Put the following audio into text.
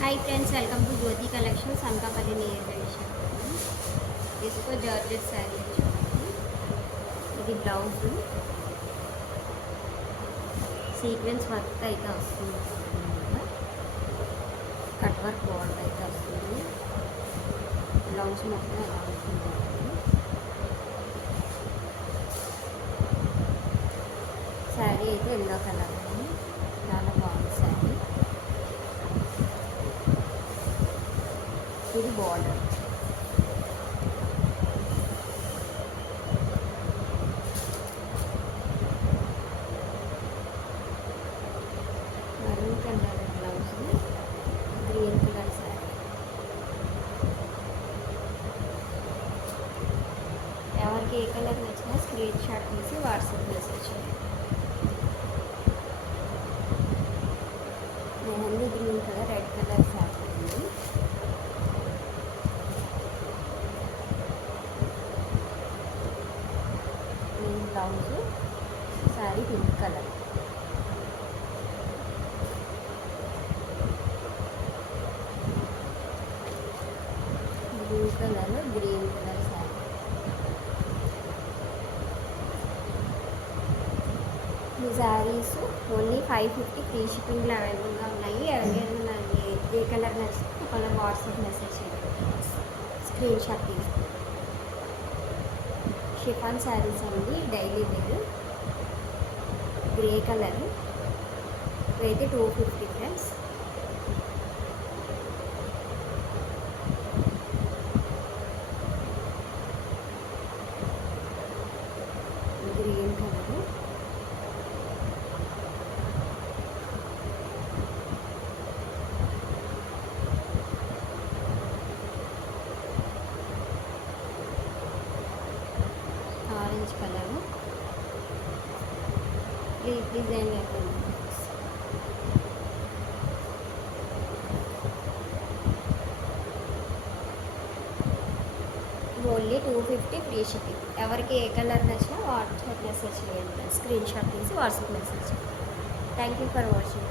Hi friends, welcome to Jyoti collection Anakapalli near by Visakhapatnam. తీసుకో georgette sari చూడండి. ఇది బ్లౌజ్ సీక్వెన్స్ వర్క్ అయితే వస్తుంది అన్నమాట. కట్ వర్క్ బార్డర్ అయితే వస్తుంది. బ్లౌజ్ మొత్తం ఎలా ఉంటుంది. శారీ అయితే ఎల్లో కలర్ అండి, చాలా బాగుంది శారీ. ఇది border. Maroon colour blouse, green colour sari. ఎవరికి ఏ కలర్ నచ్చినా స్క్రీన్ షాట్ తీసి వాట్సాప్ మెసేజ్ చేయండి. Mehndi green colour, red colour sari ఉంది. Blouse, sari pink colour. Blue colour, green colour sari. ఈ శారీస్ ఓన్లీ 550 ఫ్రీ షిప్పింగ్లో అవైలబుల్గా ఉన్నాయి. ఎవరికైనా ఏ కలర్ నచ్చితే ఆ కలర్ వాట్సాప్ మెసేజ్ చేయండి, స్క్రీన్ షాట్ తీసుకోండి. షిఫాన్ శారీస్ అండి, డైలీ వేర్. గ్రే కలర్ అయితే 250 friends. Green colour, orange colour, leaf design అయితే ఉంది. Only 250 free shipping. ఎవరికి ఏ కలర్ నచ్చినా వాట్సాప్ మెసేజ్ చేయండి, స్క్రీన్ షాట్ తీసి వాట్సాప్ మెసేజ్ చేయండి. Thank you for watching.